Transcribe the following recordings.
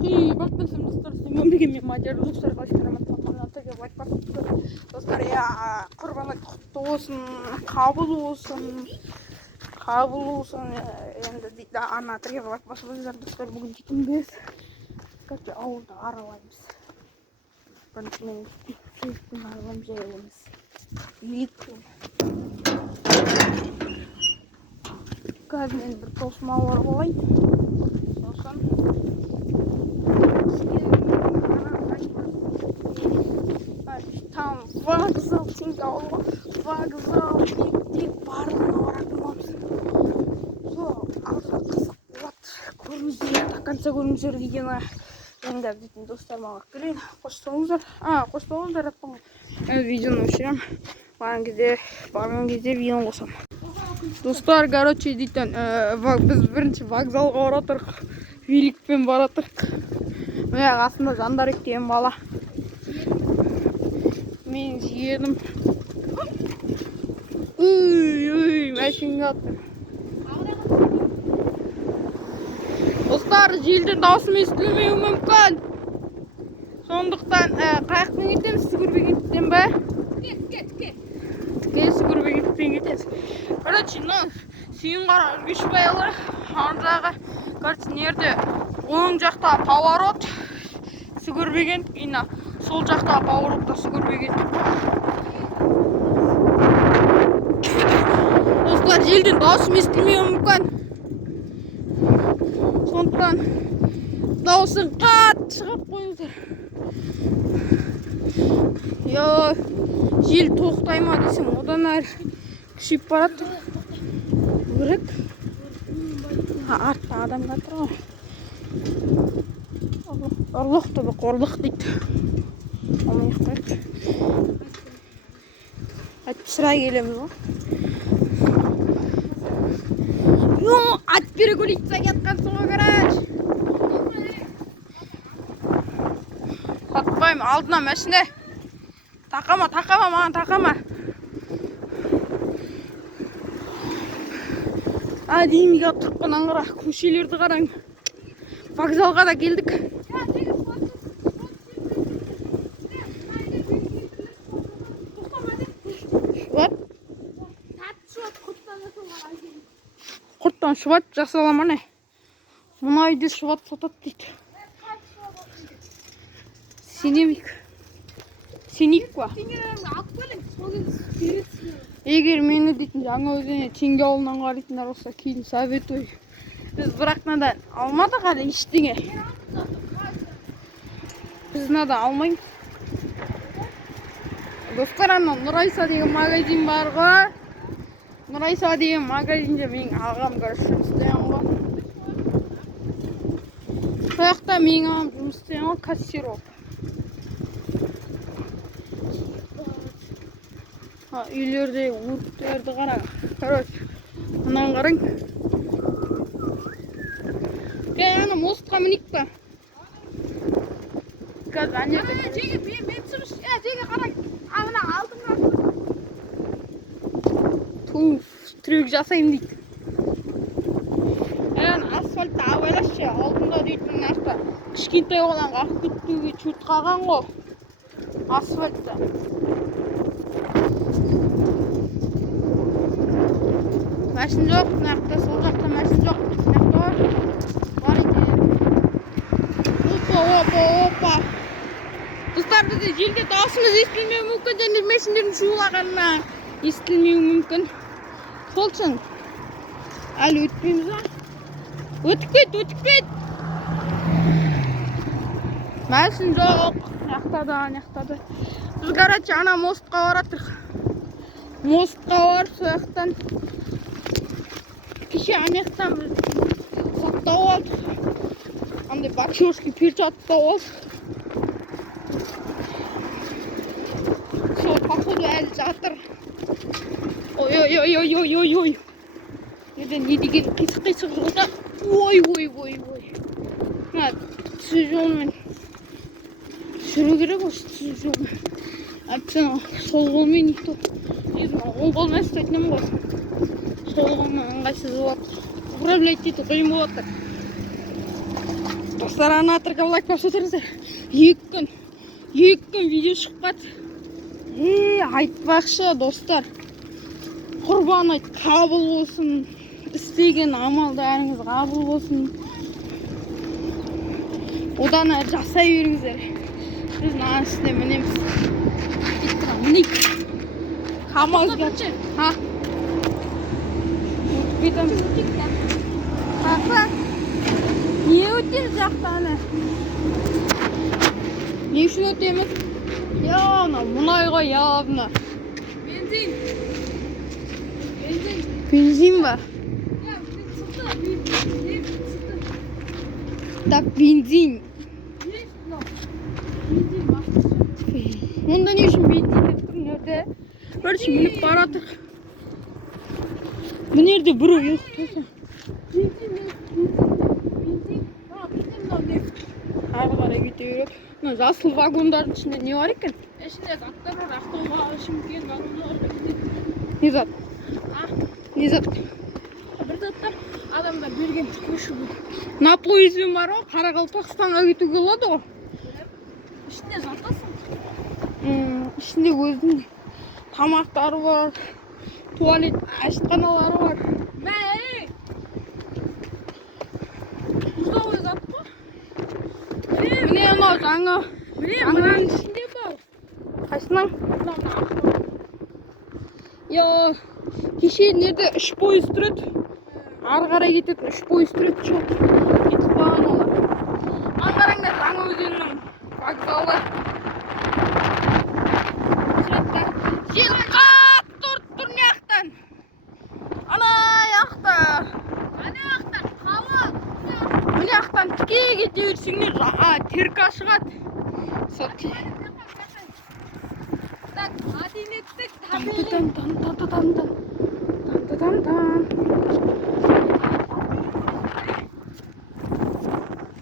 Бақытпен достар, сүймен деген мен мадияр достар қалшықараматтан достар, құрбан айт құтты болсын, қабыл болсын, енді дейді ана тірге басымыздар достар, бүгін дейтін біз қазір ауылды аралаймыз. Мен кейіппен аралайым жайылымыз қазір мен бір тосыма бар болайын. Сосын там вокзал теңге ауылға, вокзал тек барлығына баратын боламыз. Сол алдыға қызық болады, көріңіздер, до конца көріңіздер видеоны. Енді дейтін достар маған келейін, қоштауыңыздар аттың видеоны өшірем. Барған кезде видеоны қосам. Достар, короче, дейтін біз бірінші вокзалға баратырық, великпен баратырық. Мына қасында Жандар екен бала. Мен жиенім. Машинға атыр. Достар, желден даусым естілмеуі мүмкін. Сондықтан қайықпен кетеміз, Сүгірбегендіктен бе? Тіке Сүгірбегендіктен кетеміз. Короче, сүйін қара үлгешбай алар. Ан жағы, короче, нерде оң жақта поворот Сүгірбегенд, сол жақта поворотта Сүгірбегенд. Достар, желден даусым естілмеуі мүмкін. Сондықтан даусын қатты шығып қойыңыздар. Жел тоқтай ма десем, одан әрі күшейіп барады. Көрек. Артта адамдар тұр ғой. Ұрлық тобы қорлық дейді. Оны ұйықтайды. Айтып sıra келеміз ғой. Ат перегулиться кеткен соға қараш. Қатпайым, алдына мәшіне. Тақама, маған тақама. Деймеге тұрықпын аңғыра, көшелерді қараң. Вокзалға да келдік. Құрттан шуат жасалама не? Мұна үйде шуат сатат дейді. Сенейік қуа. Егер мені дейтін жаңа өзіне теңге ауылынан қарайтындар болса, кейін советую. Біз бірақнадан алмадық әлі ештеңе. Біз нада алмаймыз. Достар, Нұрайса деген магазин бар ғой. Нұрайса деген магазинде мен ағам жұмыс істеген ғой. Сояқта мен ағам жұмыс істеген ғой, кассир болып. Үйлерде өрттерді қараң. Короче, мұнан қараң. Ана мостқа мінейік па? Қазір әнерді. Мен түсіріш. Жеге қараң. Ағына алдыңға. Трюк жасайым дейді. Асфальтта абайлашы, алдында дейтін нашта кішкентай оған қақып кетуге чөт қалған ғой. Асфальтта. Мәшін жоқ, нақта, сол жақта мәшін жоқ. Нақта бар екен. Опа. Достар, бізде желде даусымыз естілмеуі мүмкін, және мәшіндердің шулағанына естілмеуі мүмкін. Сол үшін әлі өтпейміз ба? Өтіп кет! Мәшін жоқ. Нақтады. Біз, короче, ана мостқа баратырық. Мостқа барып, сояқтан кеше анаяқтан біз сақтау алдық. Андай бачошки перчаттау алдық. Сол походу әлі жатыр. Ой. Не деген қисық жолда. Ой. Түсі жолмен жүру керек осы түсі жолмен. Айтсана, сол қолмен ето. Оң қолмен істейтінім ғой. Сол қолмен ыңғайсыз болады. Управлять ету қиын болады. Достар, анаторға лайк басып отырыңыздар. 2 күн видео шықпады. Айтпақшы достар, құрбан айт қабыл болсын, істеген амалдарыңыз қабыл болсын. Одан әрі жасай беріңіздер. Біз мына үстіне мінеміз. Мінейік. Камазға. Ха? Өтіп кетеміз. Қақпа? Не өтеміз жақтаны? Не үшін өтеміз? Яғына, мұнай ғой, яғына. Бензин. Бензин ба? Так, бензин. Онда не үшін бензин деп тұрмын өрде? Көрші мініп баратыр. Бұл жерде біреу жоқ тұрса. Ары қарай кете беріп. Жасыл вагондардың ішінде не бар екен? Ішінде заттар бар, ақтауға, Шымкент вагондар. Не зат? Не зат? Бір заттар адамдар берген көші бұл. На пойызбен бар ғой, Қарақалпақстанға кетуге болады ғой. Ішінде жатасың. Ішінде өзінің тамақтары бар, туалет, ашытханалары бар. Бәй! Ұзауы зат қой. Міне мынау жаңа. Мынаның ішінде бар. Қайсының? Кеше нерде 3 пойыз тұрады. Ары қарай кететін 3 пойыз тұрады. Жоқ, кетіп қалған олар. Аңғараңдар, жаңа өзеннің вокзалы. Жел қатты ұрып тұр мияқтан. Ана яқта. Қалы. Мияқтан тіке кете берсеңдер, терка шығады. Так, адилеттік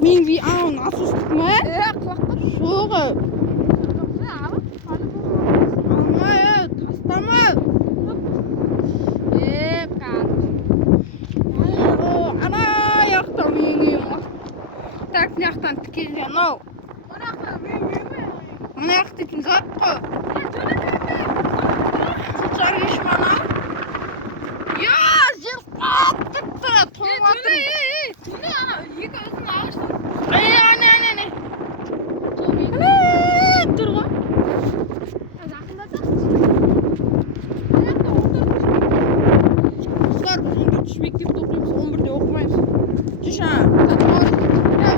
Мен би ау насыл ұстық ма? құлаққа Шоғы. Алма, тастама. Ана яқта мен үйім. Так, мияқтан тіке анау. Мына яқ дейтін зат қой. Сұлтар ешім анау. Жел қатты кетті. Толматыр. Түні ана екі өзің ағыштың. Ане. Тұр ғой. Жақындатақ. Қыздар, біз 14 мектепте оқимыз, 11-де оқымаймыз. Жүші,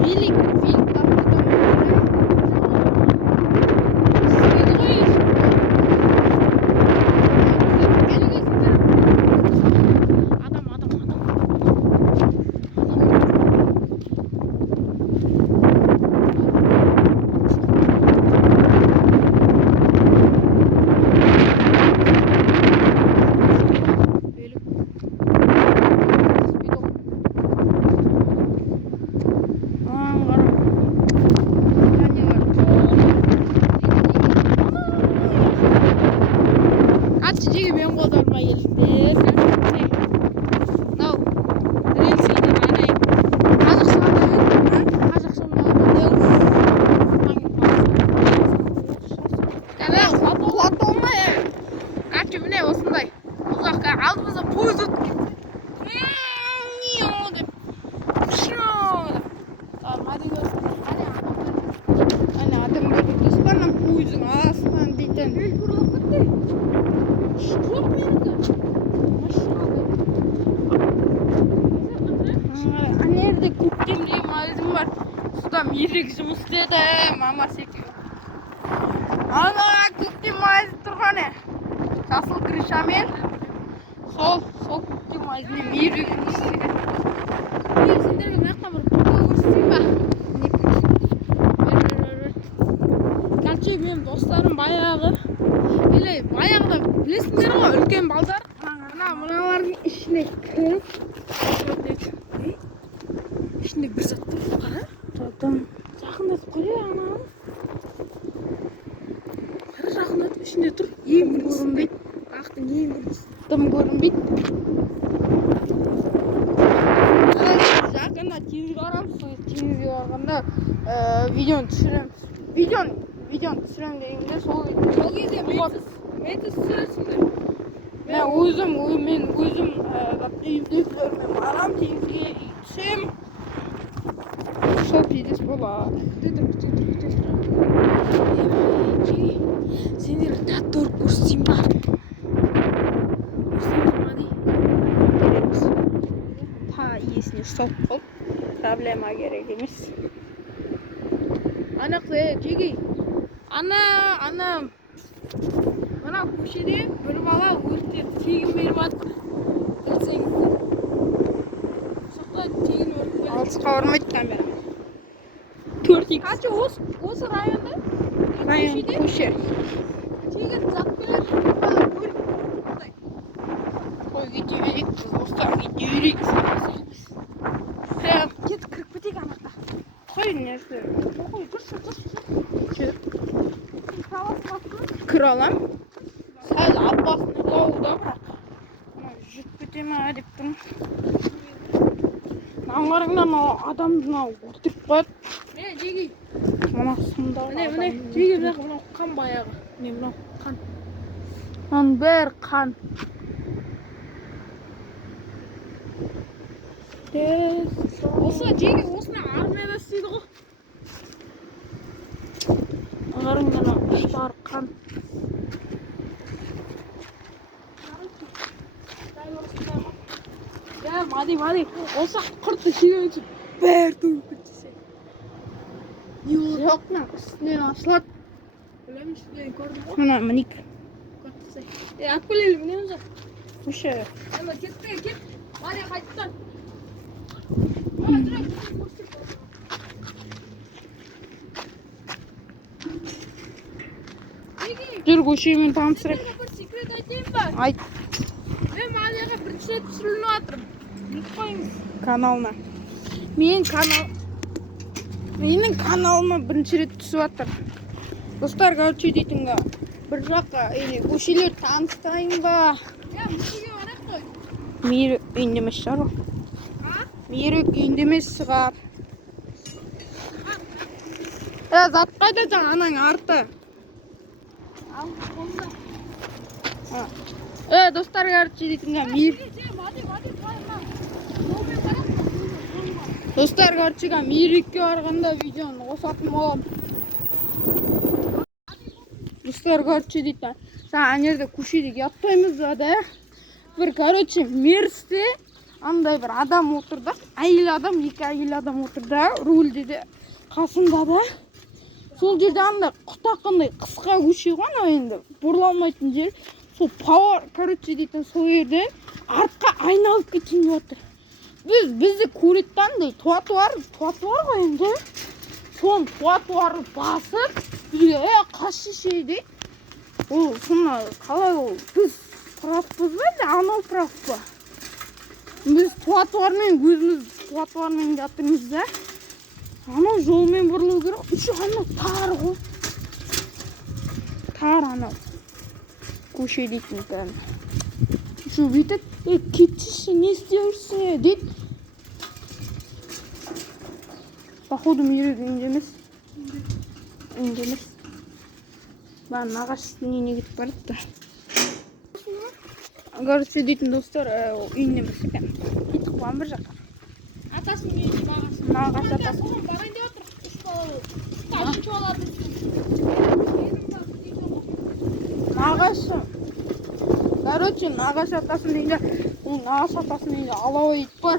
велик ерек жұмыс істеді, мама секілді. Ана көктем майыз тұрғаны. Жасыл крышамен. Сол көктем майызымен ерек жұмыс істеді. Сендерге мынаққа бір пұлға көрсетейін ба? Короче, менің достарым баяғы. Баяғыда білесіңдер ғой, үлкен балдар. Мыналардың ішіне кіріп. Ішінде бір зат тұр, қара. Жақындатып көрейік ананы. Қара жақындатып ішінде тұр. Ең көрінбейді. Ақтың ең көрінбейді. Тым көрінбейді. Жақында тез қарамыз. теңізге барғанда видеоны түсіреміз. Видеоны түсірем дегенде сол кезде метис түсіресіңдер. мен өзім үйімдегілермен барам теңізге түсем. Сол пиздец болады. Сендер тәтті ұрып көрсетейін ба? Та есіне ұсталып қол. Проблема керек емес. Ана жеги. Ана мына көшеде бір бала өртеп тегін беріп жатыр. Білсеңіздер. Соқта тегін өртеп. Алысқа бармайды камера. 4x. Қанша осы районда? Район көше. Тегін зат береді. Бір бала өртеп. Ой, кете берейік. Достар, кете берейік. Кет кіріп кетейік анақта. Қой, нәрсе. Қой, көрші. Кір алам. Сәл апасын ұлауда бірақ. Жүріп кете ма деп тұрмын. Наңғарыңдар адамды өлтіріп қояды. Міне жеги. Мына сұмдағы Міне жеги мынау қан баяғы. Не мынау? Қан. Оның бәрі қан. Осы жеги осыны армияда істейді ғой. Ағарыңдар ұштар қан. Ya madi. Olsa kırdı şirin için. Бәрі кетсе. Жоқ, мына үстінен ашылады. Білемін шүден көрдім ғой. Мына мінейік. Көрдісей. Ат көлелі мінеміз жоқ. Көше. Ама кет. Мadi қайттан. Жүр көшемен таныстырайық. Бір секрет айтайын ба? Айт. Мен Мадияға бірінші рет түсіріліп жатырмын. Біліп қойыңыз. Каналына. Менің каналыма бірінші рет түсіп жатыр. Достар, короче дейтінгі бір жаққа көшелер таныстырайын ба? Ya müziğe var koy. Мейірек үйінде емес шығар ол. Мейірек үйінде емес шығар. Зат қайда жаңа анаң арты. Al kolda. Достар, короче дейтінгі мейірек. Достар, короче мейірекке барғанда видеоны қосатын боламын. Достар, короче дейтін. Ана жерде көшеде яттаймыз да. Бір, короче, мерсте андай бір адам отырды. Екі әйел адам отырды. Рульде де қасында да. Сол жерде андай құтақындай қысқа көше ғой, енді бұрыламайтын жер. Сол пауэр, короче дейтін сол жерде артқа айналып кетейін деп отыр. Бізді көреттен туатуар ғой енді. Соны туатуары басып, бізге қашы шей дейді. Ол сонда қалай ол? Біз правпыз ба, анау прав па? Біз туатуармен, өзіміз туатуармен жатырмыз да. Анау жолмен бұрылу керек. Үші анау тар ғой. Тар анау. Көше дейтін бәрін. Үші бүйтіп, кетші, не істеуірсің дейді. Походу мейірек үйінде емес. Бәрін ағашысының үйіне кетіп барыпты. Короче дейтін достар, үйінде емес екен. Кетіп қуған бір жаққа. Атасының үйіне бағасын. Ағаш атасы. Барайын деп отыр. Үш бала. Үшінші балады. Ағашы. Короче, ағаш атасының үйінде, оның ағаш атасының үйінде алауы ит бар.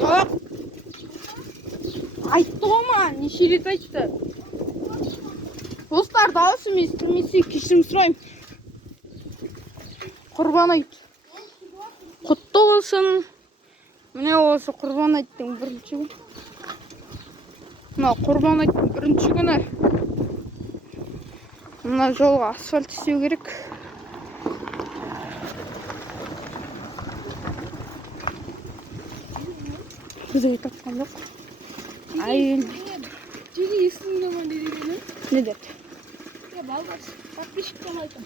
Жоқ. Айтты ғой ма, неше рет айтты. Достар, дауысым естілмесе кешірім сұраймын. Құрбан айт. Құтты болсын. Міне осы құрбан айттың бірінші күні. Мына құрбан айттың бірінші күні. Мына жолға асфальт істеу керек. Күзей тапқан жоқ. Айыл. Жеге есіңде ма dedi beni. Ne dedi? Ya balbas. Patlaşık kalaydım.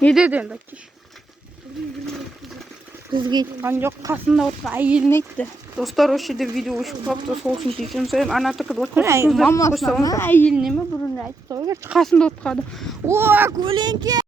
Не dedi енді әкеш? Бізге айтқан жоқ, қасында отырған әйеліне айтты. Достар, осы жерде видео өшіп қалыпты, сол үшін кешірім сұраймын. Ана тықы мамасына ма әйеліне ме бұрын айтты. Қасында отырған. О, көлеңке!